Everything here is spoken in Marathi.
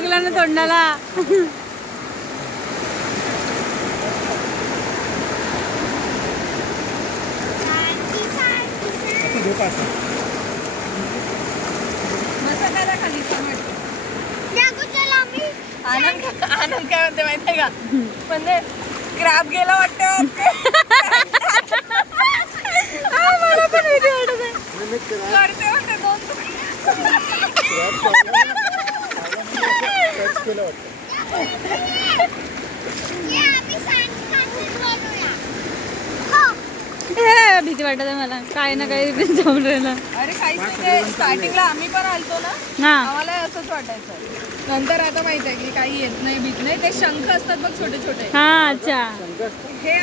लागला ना तोंडाला. आनंद काय म्हणते माहितीये का, म्हणजे क्रॅब गेला वाटतं. मला पण भीती वाटत आहे. करते म्हणते दोन भीती वाटत आहे मला. काही ना काही जाऊन राहिलं. अरे काहीच नाही. स्टार्टिंगला आम्ही पण आलतो ना, आम्हाला असंच वाटायचं. नंतर आता माहित आहे की काही येत नाही, भीत नाही. ते शंख असतात बघ छोटे छोटे. हा अच्छा. हे